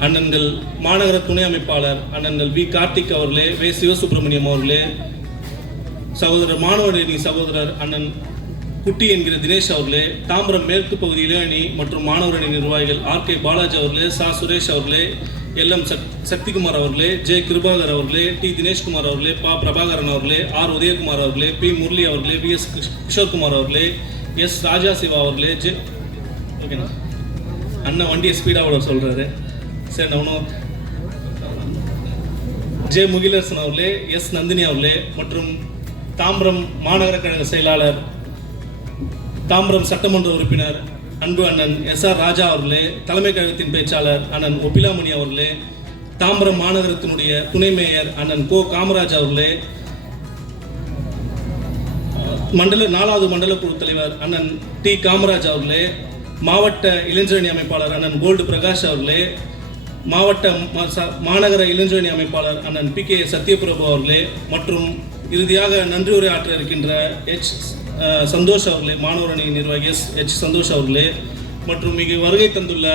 அண்ணன்கள் மாநகர துணை அமைப்பாளர் அண்ணன்கள் வி கார்த்திக் அவர்களே வே சிவசுப்பிரமணியம் அவர்களே சகோதரர் மாணவரணி சகோதரர் அண்ணன் குட்டி என்கிற தினேஷ் அவர்களே தாம்பரம் மேற்கு பகுதி இளையணி மற்றும் மாணவரணி நிர்வாகிகள் ஆர் கே பாலாஜி அவர்களே சா சுரேஷ் அவர்களே எல் எம் சக் சக்திகுமார் அவர்களே ஜே கிருபாகர் அவர்களே டி தினேஷ்குமார் அவர்களே பா பிரபாகரன் அவர்களே ஆர் உதயகுமார் அவர்களே பி முரளி அவர்களே வி எஸ் கிஷோர்குமார் அவர்களே எஸ் ராஜா சிவா அவர்களே ஜே ஓகேண்ணா. அண்ணன் வண்டியை ஸ்பீடாக சொல்கிறாரு சேர்ந்தவனும் ஜே முகிலரசன் அவர்களே எஸ் நந்தினி அவர்களே மற்றும் தாம்பரம் மாநகர கழக செயலாளர் தாம்பரம் சட்டமன்ற உறுப்பினர் அன்பு அண்ணன் எஸ் ஆர் ராஜா அவர்களே தலைமை கழகத்தின் பேச்சாளர் அண்ணன் ஒப்பிலாமணி அவர்களே தாம்பரம் மாநகரத்தினுடைய துணை மேயர் அண்ணன் கோ காமராஜ் அவர்களே மண்டல நாலாவது மண்டல குழு தலைவர் அண்ணன் டி காமராஜ் அவர்களே மாவட்ட இளைஞரணி அமைப்பாளர் அண்ணன் கோல்டு பிரகாஷ் அவர்களே மாவட்ட ச- மாநகர இளைஞரணி அமைப்பாளர் அண்ணன் பி கே சத்யபிரபு அவர்களே மற்றும் இறுதியாக நன்றி உரை ஆற்ற இருக்கின்ற எச் சந்தோஷ் அவர்களே மாணவரணி நிர்வாகி எஸ் எச் சந்தோஷ் அவர்களே. மற்றும் இங்கு வருகை தந்துள்ள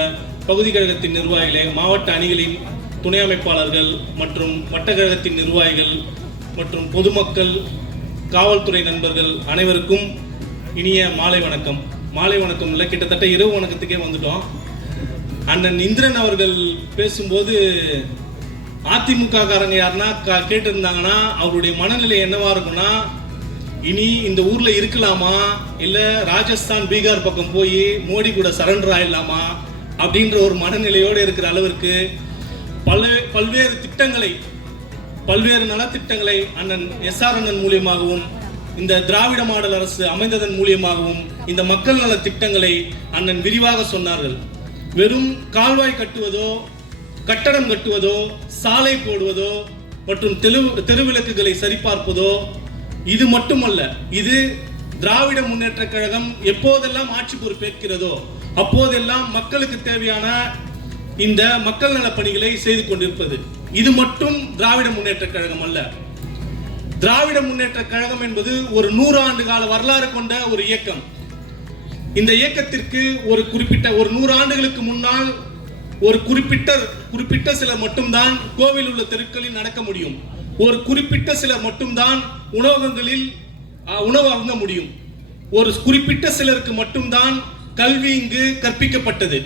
பகுதி கழகத்தின் நிர்வாகிகளே மாவட்ட அணிகளின் துணை அமைப்பாளர்கள் மற்றும் வட்டக்கழகத்தின் நிர்வாகிகள் மற்றும் பொதுமக்கள் காவல்துறை நண்பர்கள் அனைவருக்கும் இனிய மாலை வணக்கம். மாலை வணக்கம் இல்லை கிட்டத்தட்ட இரவு வணக்கத்துக்கே வந்துட்டோம். அண்ணன் இந்திரன் அவர்கள் பேசும்போது அதிமுக காரங்க யாருன்னா கேட்டிருந்தாங்கன்னா அவருடைய மனநிலை என்னவா இருக்கும்னா இனி இந்த ஊர்ல இருக்கலாமா? இல்ல ராஜஸ்தான் பீகார் பக்கம் போய் மோடி கூட சரண்டர் ஆயிடலாமா? அப்படின்ற ஒரு மனநிலையோடு இருக்கிற அளவிற்கு பல பல்வேறு திட்டங்களை பல்வேறு நலத்திட்டங்களை அண்ணன் எஸ் ஆர் அண்ணன் மூலியமாகவும் இந்த திராவிட மாடல் அரசு அமைந்ததன் மூலியமாகவும் இந்த மக்கள் நல திட்டங்களை அண்ணன் விரிவாக சொன்னார்கள். வெறும் கால்வாய் கட்டுவதோ கட்டடம் கட்டுவதோ சாலை போடுவதோ மற்றும் தெரு தெருவிளக்குகளை சரிபார்ப்பதோ இது மட்டுமல்ல இது திராவிட முன்னேற்ற கழகம் எப்போதெல்லாம் ஆட்சி பொறுப்பேற்கிறதோ அப்போதெல்லாம் மக்களுக்கு தேவையான இந்த மக்கள் நல பணிகளை செய்து கொண்டிருப்பது. இது மட்டும் திராவிட முன்னேற்ற கழகம் அல்ல. திராவிட முன்னேற்ற கழகம் என்பது ஒரு நூறு ஆண்டு கால வரலாறு கொண்ட ஒரு இயக்கம். இந்த இயக்கத்திற்கு ஒரு குறிப்பிட்ட ஒரு நூறு ஆண்டுகளுக்கு முன்னால் ஒரு குறிப்பிட்ட குறிப்பிட்ட சிலர் மட்டும்தான் கோவில் உள்ள தெருக்களில் நடக்க முடியும். ஒரு குறிப்பிட்ட சிலர் மட்டும்தான் உணவகங்களில் உணவு அருந்த முடியும். ஒரு குறிப்பிட்ட சிலருக்கு மட்டும்தான் கல்வி இங்கு கற்பிக்கப்பட்டது.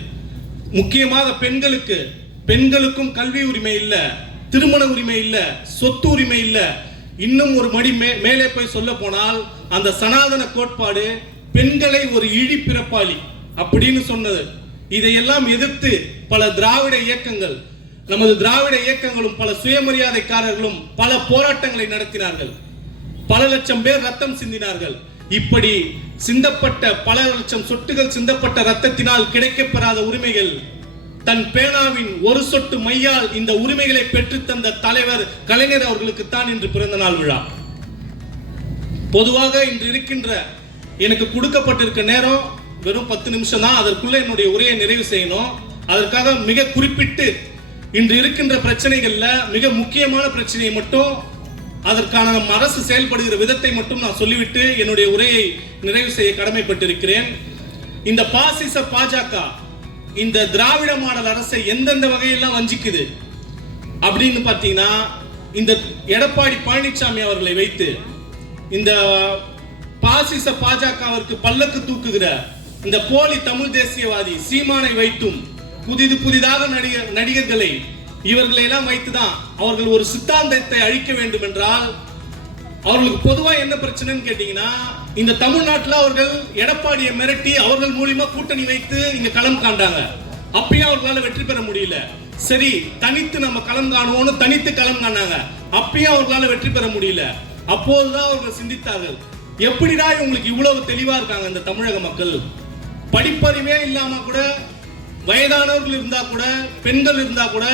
முக்கியமாக பெண்களுக்கு பெண்களுக்கும் கல்வி உரிமை இல்லை திருமண உரிமை இல்லை சொத்து உரிமை இல்லை. இன்னும் ஒரு மடி மே- மேலே போய் சொல்ல போனால் அந்த சனாதன கோட்பாடு பெண்களை ஒரு இழி பிறப்பாளி அப்படின்னு சொன்னது. இதையெல்லாம் எதிர்த்து பல திராவிட இயக்கங்கள் நமது திராவிட இயக்கங்களும் பல சுயமரியாதைக்காரர்களும் பல போராட்டங்களை நடத்தினார்கள். பல லட்சம் பேர் ரத்தம் சிந்தினார்கள். இப்படி சிந்தப்பட்ட பல லட்சம் சொட்டுகள் சிந்தப்பட்ட ரத்தத்தினால் கிடைக்கப்பெறாத உரிமைகள் தன் பேனாவின் ஒரு சொட்டு மையால் இந்த உரிமைகளை பெற்றுத்தந்த தலைவர் கலைஞர் அவர்களுக்கு தான் இன்று பிறந்த நாள் விழா. பொதுவாக இன்று இருக்கின்ற எனக்கு கொடுக்கப்பட்டிருக்க நேரம் வெறும் பத்து நிமிஷம் தான். அதற்குள்ள என்னுடைய உரையை நிறைவு செய்யணும். அதற்காக மிக குறிப்பிட்டு இன்று இருக்கின்ற பிரச்சனைகள்ல மிக முக்கியமான பிரச்சனையை மட்டும் அதற்கான நம் அரசு செயல்படுகிற விதத்தை மட்டும் நான் சொல்லிவிட்டு என்னுடைய உரையை நிறைவு செய்ய கடமைப்பட்டிருக்கிறேன். இந்த பாசிச பாஜக இந்த திராவிட மாடல் அரசை எந்தெந்த வகையெல்லாம் வஞ்சிக்குது அப்படின்னு பார்த்தீங்கன்னா இந்த எடப்பாடி பழனிசாமி அவர்களை வைத்து இந்த பாசிச பாஜகவிற்கு பல்லக்கு தூக்குகிற இந்த போலி தமிழ் தேசியவாதி சீமானை வைத்தும் புதிது புதிதாக நடிகர் நடிகர்களை இவர்களை எல்லாம் வைத்துதான் அவர்கள் ஒரு சித்தாந்தத்தை அழிக்க வேண்டும் என்றால் அவர்களுக்கு பொதுவா என்ன பிரச்சனைன்னு கேட்டீங்கன்னா இந்த தமிழ்நாட்டுல அவர்கள் எடப்பாடியை மிரட்டி அவர்கள் மூலியமா கூட்டணி வைத்து இங்க களம் காண்டாங்க அப்பயும் அவர்களால வெற்றி பெற முடியல. சரி தனித்து நம்ம களம் காணுவோம்னு தனித்து களம் காணாங்க. அப்பயும் அவர்களால வெற்றி பெற முடியல. அப்போதுதான் அவர்கள் சிந்தித்தார்கள். எப்படிடா இவங்களுக்கு இவ்வளவு தெளிவா இருக்காங்க இந்த தமிழக மக்கள்? படிப்பறிவே இல்லாம கூட வயதானவர்கள் இருந்தா கூட பெண்கள் இருந்தா கூட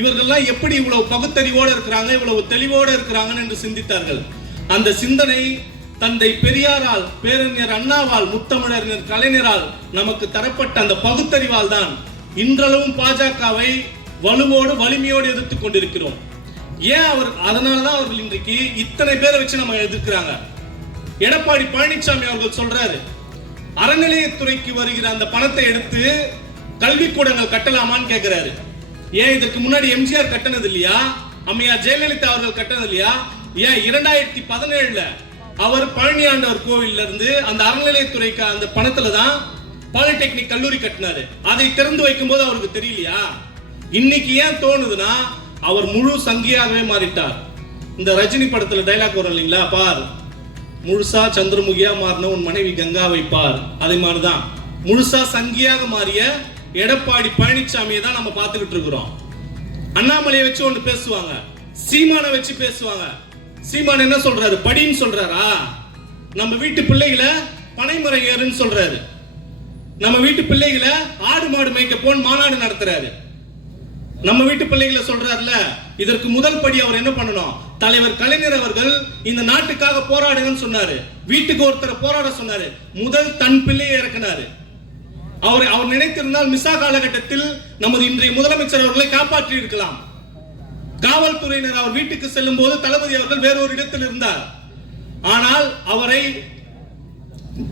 இவர்கள்லாம் எப்படி இவ்வளவு பகுத்தறிவோடு இருக்கிறாங்க இவ்வளவு தெளிவோடு இருக்கிறாங்கன்னு என்று சிந்தித்தார்கள். அந்த சிந்தனை தந்தை பெரியாரால் பேரறிஞர் அண்ணாவால் முத்தமிழறிஞர் கலைஞரால் நமக்கு தரப்பட்ட அந்த பகுத்தறிவால் தான் இன்றளவும் பாஜகவை வலுவோடு வலிமையோடு எதிர்த்து கொண்டிருக்கிறோம். ஏன் அவர் அதனாலதான் அவர்கள் இன்றைக்கு இத்தனை பேரை வச்சு நம்ம எதிர்க்கிறாங்க? எடப்பாடி பழனிசாமி அவர்கள் சொல்றாரு அறநிலையத்துறைக்கு வருகிற அந்த பணத்தை எடுத்து கல்விக்கூடங்கள் கட்டலாமான்னு கேட்கிறாரு ஏன் இதற்கு முன்னாடி எம்ஜிஆர் கட்டினது இல்லையா? அம்மையா ஜெயலலிதா அவர்கள் கட்டினது இல்லையா? ஏன் இரண்டாயிரத்தி பதினேழுல அவர் பழனி ஆண்டவர் கோவில்ல இருந்து அந்த அறநிலையத்துறைக்கு அந்த பணத்துல தான் பாலிடெக்னிக் கல்லூரி கட்டினாரு. அதை திறந்து வைக்கும்போது அவருக்கு தெரியலையா? இன்னைக்கு ஏன் தோணுதுன்னா அவர் முழு சங்கியாகவே மாறிட்டார். இந்த ரஜினி படத்துல டைலாக் வரும் இல்லைங்களா? பார். முழுசா சந்திரமுகியா மாறின உன் மனைவி கங்காவை பார். அதே மாதிரிதான். முழுசா சங்கியாக மாறிய எடப்பாடி பழனிசாமியை தான் நம்ம பார்த்துக்கிட்டு இருக்கிறோம். அண்ணாமலையை வச்சு ஒன்று பேசுவாங்க. சீமானை வச்சு பேசுவாங்க. சீமான் என்ன சொல்றாரு? படின்னு சொல்றாரா? நம்ம வீட்டு பிள்ளைகளை பனைமரம் ஏறுன்னு சொல்றாரு. நம்ம வீட்டு பிள்ளைகளை ஆடு மாடு மேய்க்க போன் மாநாடு நடத்துறாரு. நம்ம வீட்டு பிள்ளைகளை சொல்றாருல இதற்கு முதல் படி அவர் என்ன பண்ணணும்? தலைவர் கலைஞர் அவர்கள் இந்த நாட்டுக்காக போராடுங்கன்னு சொன்னாரு. வீட்டுக்கு ஒருத்தரை போராட சொன்னாரு. முதல் தன் பிள்ளையை இறக்கினாரு. அவர் அவர் நினைத்திருந்தால் மிசா காலகட்டத்தில் நமது இன்றைய முதலமைச்சர் அவர்களை காப்பாற்றி இருக்கலாம். காவல்துறையினர் அவர் வீட்டுக்கு செல்லும் போது தளபதி அவர்கள் வேறொரு இடத்தில் இருந்தார். ஆனால் அவரை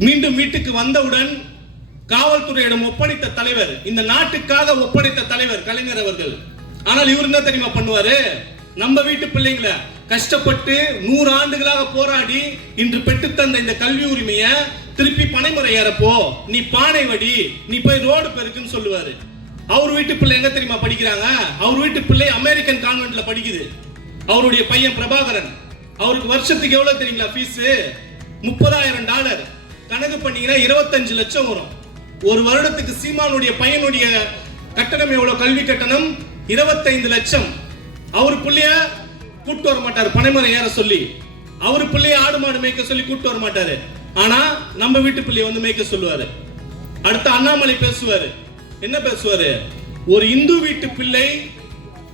மீண்டும் வீட்டுக்கு வந்தவுடன் காவல்துறையிடம் ஒப்படைத்த தலைவர் இந்த நாட்டுக்காக ஒப்படைத்த தலைவர் கலைஞர் அவர்கள். ஆனால் இவர் என்ன தெரியுமா பண்ணுவாரு? நம்ம வீட்டு பிள்ளைங்களை கஷ்டப்பட்டு நூறு ஆண்டுகளாக போராடி இன்று பெற்றுத்தந்த இந்த கல்வி உரிமைய திருப்பி பனைமுறை ஏறப்போ நீ பானை வடி நீ போய் ரோடு பெருக்குன்னு சொல்லுவாரு. அவர் வீட்டு பிள்ளை எங்க தெரியுமா படிக்கிறாங்க? அவர் வீட்டு பிள்ளை அமெரிக்கன் கான்வென்ட்ல படிக்குது. அவருடைய பையன் பிரபாகரன். அவருக்கு வருஷத்துக்கு எவ்வளவு தெரியுங்களா ஃபீஸ் முப்பதாயிரம் டாலர். கணக்கு பண்ணீங்கன்னா இருபத்தஞ்சு லட்சம் வரும். ஒரு வருடத்துக்கு சீமானுடைய பையனுடைய கட்டணம் எவ்வளவு? கல்வி கட்டணம் இருபத்தைந்து லட்சம். அவர் பிள்ளைய கூட்டு வர மாட்டார். பனைமரம் ஏற சொல்லி. அவர் பிள்ளைய ஆடு மாடு மேய்க்க சொல்லி கூட்டு வர மாட்டாரு. ஆனா நம்ம வீட்டு பிள்ளைய வந்து மேய்க்க சொல்லுவாரு. அடுத்து அண்ணாமலை பேசுவாரு. என்ன பேசுவாரு? ஒரு இந்து வீட்டு பிள்ளை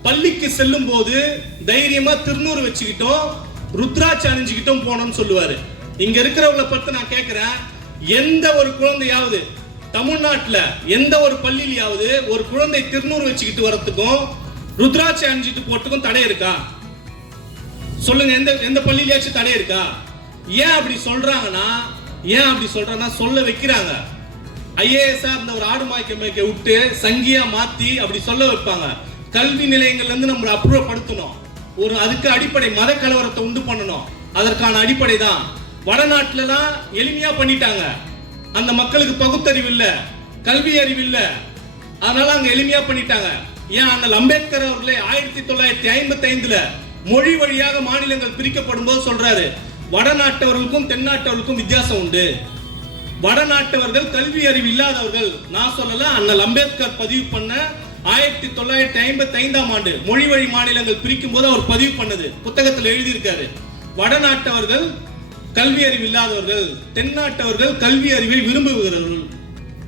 பள்ளிக்கு செல்லும் போது தைரியமா திருநூறு வச்சுக்கிட்டோம் ருத்ராட்சி அணிஞ்சுக்கிட்டும் போனோம்னு சொல்லுவாரு. இங்க இருக்கிறவங்கள பத்தி நான் கேட்கிறேன் எந்த ஒரு குழந்தையாவது தமிழ்நாட்டில் எந்த ஒரு பள்ளியிலையாவது ஒரு குழந்தை திருநூறு வச்சுக்கிட்டு வரத்துக்கும் ருத்ராட்சி அணிஞ்சிட்டு போறதுக்கும் தடை இருக்கா? சொல்லுங்க எந்த எந்த பள்ளியிலயாச்சும் தடை இருக்கா? ஏன் அப்படி சொல்றாங்கன்னா ஏன் அப்படி சொல்றாங்கன்னா சொல்ல வைக்கிறாங்க. ஐஏஎஸ் இருந்த ஒரு ஆடு மாய்க்க மேய்க்க விட்டு சங்கியா மாத்தி அப்படி சொல்ல வைப்பாங்க. கல்வி நிலையங்கள்ல இருந்து நம்மளை அப்புறப்படுத்தணும் ஒரு அதுக்கு அடிப்படை மத கலவரத்தை உண்டு பண்ணணும். அதற்கான அடிப்படை தான் வடநாட்டுலலாம் எளிமையா பண்ணிட்டாங்க. அந்த மக்களுக்கு பகுத்தறிவு இல்ல கல்வி அறிவு இல்ல. அதனால அங்க எளிமையா பண்ணிட்டாங்க. ஏன் அண்ணல் அம்பேத்கர் அவர்களே ஆயிரத்தி தொள்ளாயிரத்தி ஐம்பத்தி ஐந்துல மொழி வழியாக மாநிலங்கள் பிரிக்கப்படும் போது சொல்றாரு வடநாட்டவர்களுக்கும் தென்னாட்டவர்களுக்கும் வித்தியாசம் உண்டு. வடநாட்டவர்கள் கல்வி அறிவு இல்லாதவர்கள். நான் சொல்லல அண்ணல் அம்பேத்கர் பதிவு பண்ண ஆயிரத்தி தொள்ளாயிரத்தி ஐம்பத்தி ஐந்தாம் ஆண்டு மொழி வழி மாநிலங்கள் பிரிக்கும் போது அவர் பதிவு பண்ணது புத்தகத்தில் எழுதியிருக்காரு. வடநாட்டவர்கள் கல்வி அறிவு இல்லாதவர்கள் தென்னாட்டவர்கள் கல்வி அறிவை விரும்புகிறவர்கள்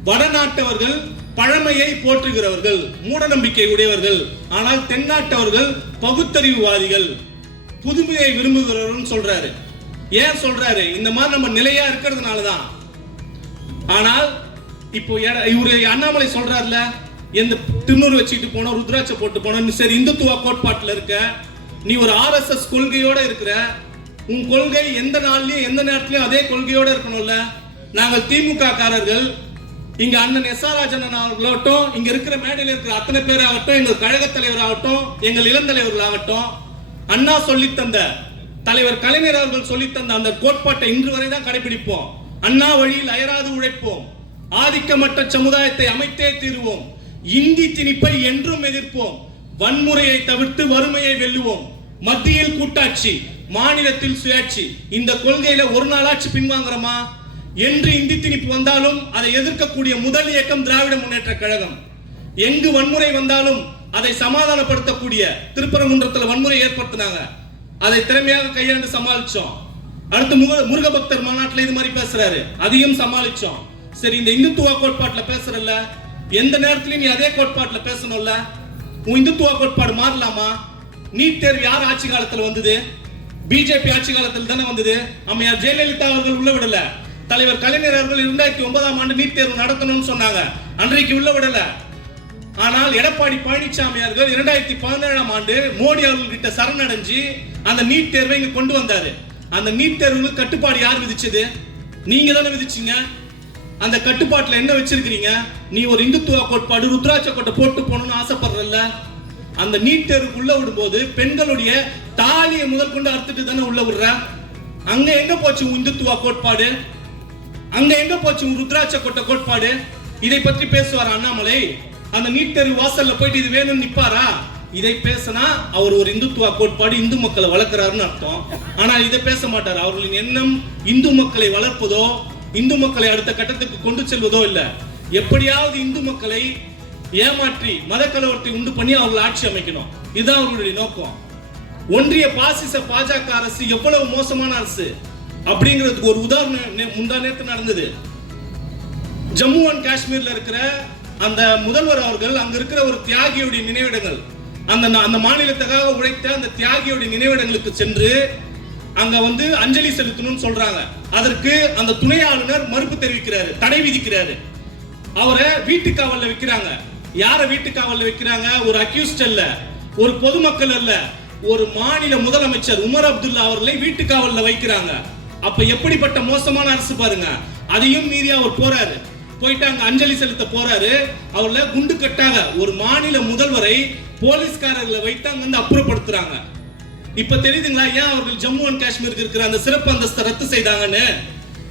வடநாட்டவர்கள் பழமையை போற்றுகிறவர்கள் மூட நம்பிக்கை உடையவர்கள். ஆனால் தென்னாட்டவர்கள் பகுத்தறிவுவாதிகள் புதுமையை விரும்புகிறவர்கள் சொல்றாரு. ஏன் சொல்றாரு? இந்த மாதிரி நம்ம நிலையா இருக்கிறதுனால தான் ஆனால் இப்போ எட- இவரு அண்ணாமலை சொல்றாருல எந்த திருநூறு வச்சுட்டு போனோம் ருத்ராட்சை போட்டு போனோம் சரி இந்துத்துவ கோட்பாட்டில் இருக்க நீ ஒரு ஆர்எஸ்எஸ் கொள்கையோட இருக்கிற உன் கொள்கை எந்த நாள்லயும் எந்த நேரத்திலயும் அதே கொள்கையோட இருக்கணும்ல? நாங்கள் திமுக காரர்கள் இங்க அண்ணன் எஸ் ஆர் ராஜன் அவர்களாகட்டும் இங்க இருக்கிற மேடையில் இருக்கிற அத்தனை பேர் ஆகட்டும் எங்கள் கழக தலைவர் ஆகட்டும் எங்கள் இளந்தலைவர்கள் ஆகட்டும் அண்ணா சொல்லித்தந்த தலைவர் கலைஞர் அவர்கள் சொல்லித் தந்த அந்த கோட்பாட்டை இன்று வரை தான் கடைபிடிப்போம். அண்ணா வழியில் அயராது உழைப்போம். ஆதிக்கமற்ற சமுதாயத்தை அமைத்தே தீருவோம். இந்தி திணிப்பை என்றும் எதிர்ப்போம். வன்முறையை தவிர்த்து வறுமையை வெல்லுவோம். மத்தியில் கூட்டாட்சி மாநிலத்தில் சுயாட்சி. இந்த கொள்கையில ஒரு நாளாச்சு பின்வாங்குறோமா? என்று இந்தி திணிப்பு வந்தாலும் அதை எதிர்க்கக்கூடிய முதல் இயக்கம் திராவிட முன்னேற்ற கழகம். எங்கு வன்முறை வந்தாலும் அதை சமாதானப்படுத்தக்கூடிய திருப்பரங்குன்றத்தில் வன்முறை ஏற்படுத்தினாங்க. அதை திறமையாக கையாண்டு சமாளிச்சோம். அடுத்து முக முருக பக்தர் மாநாட்டில் இது மாதிரி பேசுறாரு. அதையும் சமாளிச்சோம். சரி இந்த இந்துத்துவ கோட்பாட்டில் பேசுறல்ல? எந்த நேரத்திலையும் நீ அதே கோட்பாட்டில் பேசணும்ல? உன் இந்துத்துவ கோட்பாடு மாறலாமா? நீட் தேர்வு யார் ஆட்சி காலத்துல வந்தது? பிஜேபி ஆட்சி காலத்தில் தானே வந்தது? அம்மையார் ஜெயலலிதா அவர்கள் உள்ள விடல. தலைவர் கலைஞர் அவர்கள் இரண்டாயிரத்தி ஒன்பதாம் ஆண்டு நீட் தேர்வு நடத்தணும்னு சொன்னாங்க. அன்றைக்கு உள்ள விடல. ஆனால் எடப்பாடி பழனிசாமி அவர்கள் இரண்டாயிரத்தி பதினேழாம் ஆண்டு மோடி அவர்கள்கிட்ட சரணடைஞ்சு அந்த நீட் தேர்வை இங்க கொண்டு வந்தாரு. அந்த நீட் தேர்வுக்கு கட்டுப்பாடு யார் விதிச்சது? நீங்க தானே விதிச்சீங்க. அந்த கட்டுப்பாட்டுல என்ன வச்சிருக்கிறீங்க? நீ ஒரு இந்துத்துவ கோட்பாடு ருத்ராட்ச கோட்டை போட்டு போகணும்னு ஆசைப்படுறல்ல? அந்த நீட் தேர்வுக்கு உள்ள விடும்போது பெண்களுடைய தாலியை முதல் கொண்டு அறுத்துட்டு தானே உள்ள விடுற? அங்க எங்க போச்சு உன் இந்துத்துவா கோட்பாடு? அங்க எங்க போச்சு ருத்ராட்ச கொட்ட கோட்பாடு? இதை பற்றி பேசுவார் அண்ணாமலை. அந்த நீட் தேர்வு வாசல்ல போயிட்டு இது வேணும்னு நிப்பாரா? இதை பேசினா அவர் ஒரு இந்துத்துவா கோட்பாடு இந்து மக்களை வளர்க்கிறாருன்னு அர்த்தம். ஆனா இதை பேச மாட்டார். அவர்களின் எண்ணம் இந்து மக்களை வளர்ப்பதோ இந்து மக்களை அடுத்த கட்டத்துக்கு கொண்டு செல்வதோ இல்லை. எப்படியாவது இந்து மக்களை ஏமாற்றி மத கலவரத்தை உண்டு பண்ணி அவர்கள் ஆட்சி அமைக்கணும். இதுதான் அவர்களுடைய நோக்கம். ஒன்றிய பாசிச பாஜக அரசு எவ்வளவு மோசமான அரசு? அப்படிங்கிறதுக்கு ஒரு உதாரணம் முந்தா நேரத்து நடந்தது. ஜம்மு அண்ட் காஷ்மீர்ல இருக்கிற அந்த முதல்வர் அவர்கள் அங்க இருக்கிற ஒரு தியாகியுடைய நினைவிடங்கள். அந்த அந்த மாநிலத்துக்காக உழைத்த அந்த தியாகியுடைய நினைவிடங்களுக்கு சென்று அங்க வந்து அஞ்சலி செலுத்தணும்னு சொல்றாங்க. அதற்கு அந்த துணை ஆளுநர் மறுப்பு தெரிவிக்கிறாரு தடை விதிக்கிறாரு. அவரை வீட்டு காவல்ல வைக்கிறாங்க. யார வீட்டு வைக்கிறாங்க? ஒரு அக்யூஸ்ட் அல்ல. ஒரு பொதுமக்கள் அல்ல. ஒரு மாநில முதலமைச்சர் உமர் அப்துல்லா அவர்களை வீட்டு வைக்கிறாங்க. அப்ப எப்படிப்பட்ட மோசமான அரசு பாருங்க. அதையும் மீறி அவர் போறாரு. போயிட்டு அங்க அஞ்சலி செலுத்த போறாரு. அவர்ல குண்டு கட்டாக ஒரு மாநில முதல்வரை போலீஸ்காரர்களை வைத்து அங்க வந்து அப்புறப்படுத்துறாங்க. இப்ப தெரியுதுங்களா ஏன் அவர்கள் ஜம்மு அண்ட் காஷ்மீருக்கு இருக்கிற அந்த சிறப்பு அந்தஸ்தை ரத்து செய்தாங்கன்னு?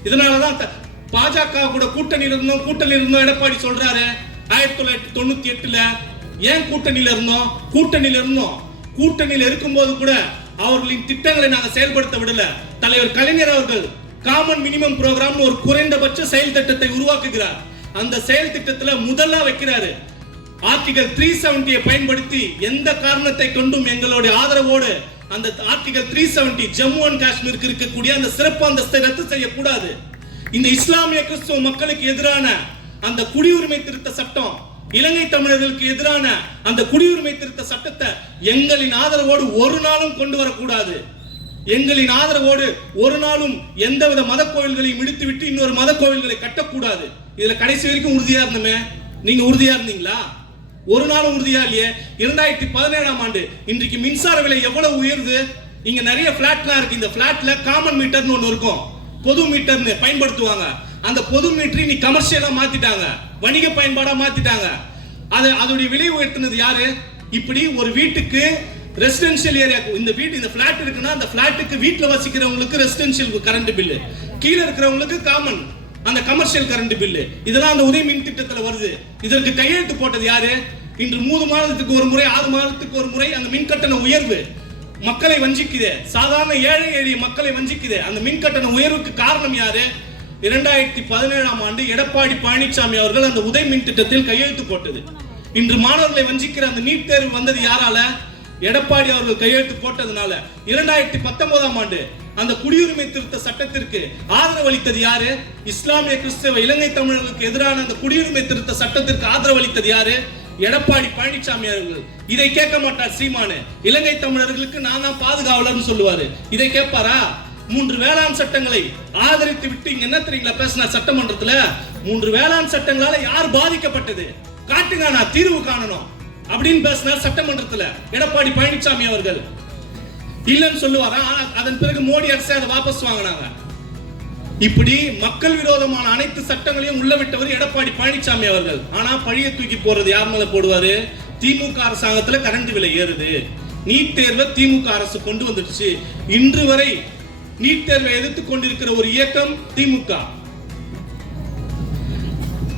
இதனாலதான் பாஜக கூட கூட்டணியில் இருந்தோம் கூட்டணியில் இருந்தோம் எடப்பாடி சொல்றாரு. ஆயிரத்தி தொள்ளாயிரத்தி தொண்ணூத்தி எட்டுல ஏன் கூட்டணியில இருந்தோம்? கூட்டணியில இருந்தோம். கூட்டணியில இருக்கும்போது கூட அவர்களின் திட்டங்களை நாங்கள் செயல்படுத்த விடல. தலைவர் கலைஞர் அவர்கள் காமன் மினிமம் ப்ரோக்ராம் ஒரு குறைந்தபட்ச செயல் திட்டத்தை உருவாக்குகிறார். அந்த செயல் திட்டத்துல முதல்ல வைக்கிறாரு. ஆர்டிகல் த்ரீ செவன்டியை பயன்படுத்தி எந்த காரணத்தை கொண்டும் எங்களுடைய ஆதரவோடு அந்த article three seventy Jammu and காஷ்மீருக்கு இருக்கக்கூடிய அந்த சிறப்பு அந்தஸ்தை ரத்து செய்யக்கூடாது. இந்த இஸ்லாமிய கிறிஸ்துவ மக்களுக்கு எதிரான அந்த குடியுரிமை திருத்த சட்டம் இலங்கை தமிழர்களுக்கு எதிரான அந்த குடியுரிமை திருத்த சட்டத்தை எங்களின் ஆதரவோடு ஒரு நாளும் கொண்டு வரக்கூடாது. எங்களின் ஆதரவோடு ஒரு நாளும் எந்தவித மத கோவில்களையும் இடித்துவிட்டு இன்னொரு மத கோவில்களை கட்டக்கூடாது. இதுல கடைசி வரைக்கும் உறுதியா இருந்தமே? நீங்க உறுதியா இருந்தீங்களா? ஒரு நாளும் உறுதியா இல்லையே? இரண்டாயிரத்தி பதினேழாம் ஆண்டு இன்றைக்கு மின்சார விலை எவ்வளவு உயருது? இங்க நிறைய பிளாட்லாம் இருக்கு. இந்த பிளாட்ல காமன் மீட்டர்னு ஒன்று இருக்கும். பொது மீட்டர்னு பயன்படுத்துவாங்க. அந்த பொது மீட்டரை நீ கமர்ஷியலா மாத்திட்டாங்க. வணிக பயன்பாடா மாத்திட்டாங்க. அது அதோடைய விலை உயர்த்தினது யாரு? இப்படி ஒரு வீட்டுக்கு ரெசிடென்ஷியல் ஏரியா இந்த வீட்டு இந்த பிளாட் இருக்குன்னா அந்த பிளாட்டுக்கு வீட்டில் வசிக்கிறவங்களுக்கு ரெசிடென்ஷியல் கரண்ட் பில்லு கீழே இருக்கிறவங்களுக்கு காமன் அந்த கமர்ஷியல் கரண்ட் பில்லு இதெல்லாம் அந்த உதய மின் திட்டத்தில் வருது. இதற்கு கையெழுத்து போட்டது யாரு? இன்று மூணு மாதத்துக்கு ஒரு முறை ஆறு மாதத்துக்கு ஒரு முறை அந்த மின் கட்டண உயர்வு. மக்களை வஞ்சிக்குது. சாதாரண ஏழை எளிய மக்களை வஞ்சிக்குது. அந்த மின் கட்டண உயர்வுக்கு காரணம் யாரு? இரண்டாயிரத்தி பதினேழாம் ஆண்டு எடப்பாடி பழனிசாமி அவர்கள் அந்த உதய மின் திட்டத்தில் கையெழுத்து போட்டது. இன்று மாணவர்களை வஞ்சிக்கிற அந்த நீட் தேர்வு வந்தது யாரால? எடப்பாடி அவர்கள் கையெழுத்து போட்டதுனால. இரண்டாயிரத்தி பத்தொன்பதாம் ஆண்டு அந்த குடியுரிமை திருத்த சட்டத்திற்கு ஆதரவு அளித்தது யாரு? இஸ்லாமிய கிறிஸ்தவ இலங்கை தமிழர்களுக்கு எதிரான அந்த குடியுரிமை திருத்த சட்டத்திற்கு ஆதரவு அளித்தது யாரு? எடப்பாடி பழனிசாமி அவர்கள். இதை கேட்க மாட்டார் சீமானு. இலங்கை தமிழர்களுக்கு நான் தான் பாதுகாவலர்னு சொல்லுவாரு. இதை கேட்பாரா? மூன்று வேளாண் சட்டங்களை ஆதரித்து விட்டு இங்க என்ன தெரியுங்களா பேசினார் சட்டமன்றத்துல? மூன்று வேளாண் சட்டங்களால யார் பாதிக்கப்பட்டது? காட்டுங்க நான் தீர்வு காணணும். அப்படின்னு பேசினார் சட்டமன்றத்துல எடப்பாடி பழனிசாமி அவர்கள். இல்லைன்னு சொல்லுவாரா? அதன் பிறகு மோடி அரசு அதை வாபஸ் வாங்கினாங்க. இப்படி மக்கள் விரோதமான அனைத்து சட்டங்களையும் உள்ள விட்டவர் எடப்பாடி பழனிசாமி அவர்கள். ஆனா பழிய தூக்கி போறது யார் மேல போடுவாரு? திமுக அரசாங்கத்துல கரண்ட் விலை ஏறுது. நீட் தேர்வை திமுக அரசு கொண்டு வந்துடுச்சு. இன்று வரை நீட் தேர்வை எதிர்த்து கொண்டிருக்கிற ஒரு இயக்கம் திமுக.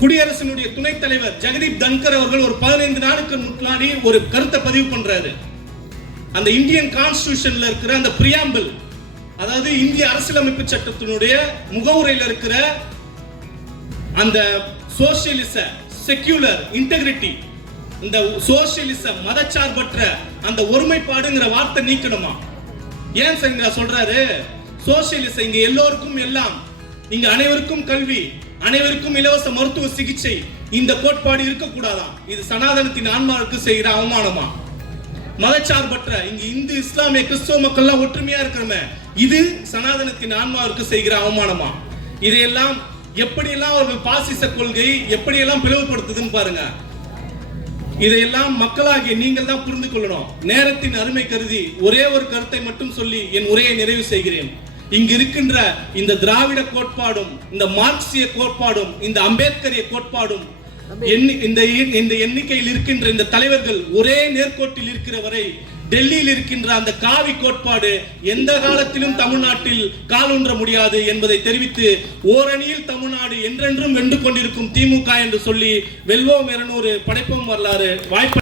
குடியரசினுடைய துணைத் தலைவர் ஜெகதீப் தன்கர் அவர்கள் ஒரு பதினைந்து நாளுக்கு முன்னாடி ஒரு கருத்தை பதிவு பண்றாரு. அந்த இந்தியன் கான்ஸ்டிடியூஷன்ல இருக்கிற அந்த பிரியாம்பிள் அதாவது இந்திய அரசியலமைப்பு சட்டத்தினுடைய முகவுரையில் இருக்கிற அந்த சோசியலிச செக்யூலர் இன்டெகிரிட்டி இந்த சோசியலிச மதச்சார்பற்ற அந்த ஒருமைப்பாடுங்கிற வார்த்தை நீக்கணுமா? ஏன் சரிங்களா சொல்றாரு? சோசியலிச இங்க எல்லோருக்கும் எல்லாம் இங்க அனைவருக்கும் கல்வி அனைவருக்கும் இலவச மருத்துவ சிகிச்சை இந்த கோட்பாடு இருக்கக்கூடாதாம் இது சனாதனத்தின் ஆன்மாவுக்கு செய்கிற அவமானமா? மதச்சார்பற்ற இங்க இந்து இஸ்லாமிய கிறிஸ்துவ மக்கள்லாம் ஒற்றுமையா இருக்கிறமே. இது சனாதனத்தின் ஆன்மாவிற்கு செய்கிற அவமானமா? இதையெல்லாம் எப்படியெல்லாம் அவர்கள் பாசிச கொள்கை எப்படியெல்லாம் பிளவுபடுத்துதுன்னு பாருங்க. இதையெல்லாம் மக்களாகிய நீங்கள் தான் புரிந்து கொள்ளணும். நேரத்தின் அருமை கருதி ஒரே ஒரு கருத்தை மட்டும் சொல்லி என் உரையை நிறைவு செய்கிறேன். இங்கு இருக்கின்ற இந்த திராவிட கோட்பாடும் இந்த மார்க்சிய கோட்பாடும் இந்த அம்பேத்கரிய கோட்பாடும் இந்த இந்த எண்ணிக்கையில் இருக்கின்ற இந்த தலைவர்கள் ஒரே நேர்கோட்டில் இருக்கிற வரை டெல்லியில் இருக்கின்ற அந்த காவி கோட்பாடு எந்த காலத்திலும் தமிழ்நாட்டில் காலூன்ற முடியாது என்பதை தெரிவித்து ஓரணியில் தமிழ்நாடு என்றென்றும் வென்று கொண்டிருக்கும் திமுக என்று சொல்லி வெல்வோம் இரநூறு படைப்போம் வரலாறு வாய்ப்பு